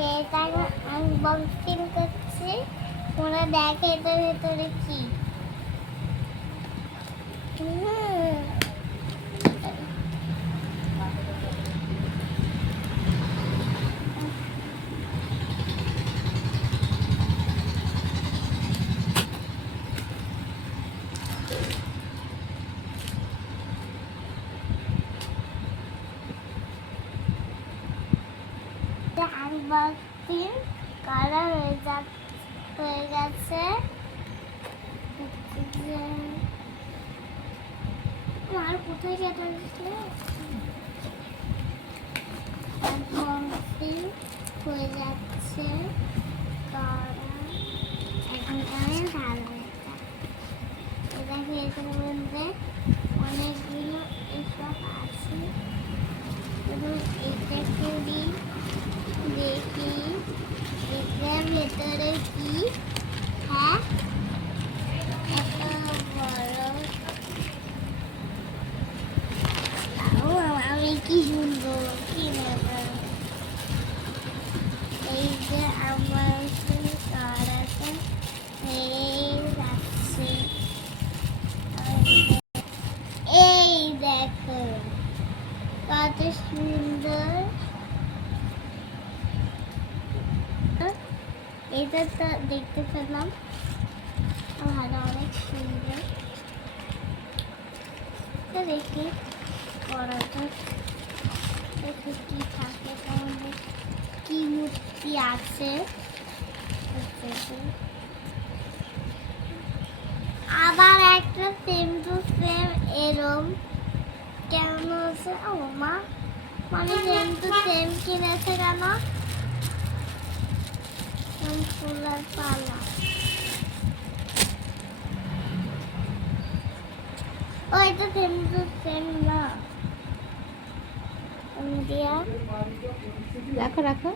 সেটা আনবক্সিং করছি। তোমরা দেখে এটার ভেতরে কি। আনবক্সিং করা হয়ে গেছে। আর কোথায় যেতে আনবক্সিং হয়ে যাচ্ছে এখন ভালো এটাকে এটার মধ্যে অনেকগুলো এসব আছে এবং এটাকে দেখি এটার ভেতরে কি। হ্যাঁ, এত বড়, আমি কি সুন্দর কি ব্যাপার। এই যে আমার কারাটা যাচ্ছে, এই দেখো কত সুন্দর। এটা তো দেখতে পেলাম ভালো, অনেক সুন্দর। তো দেখি পড়াটা দেখি কি থাকে, তাহলে কি মূর্তি আছে। আবার একটা সেম টু সেম এরম কেন আছে। ও মা, মানে সেম টু সেম কিনেছে কেন? ফুলের পালা, ওইটা সেম টু সেম না। রাখো রাখো।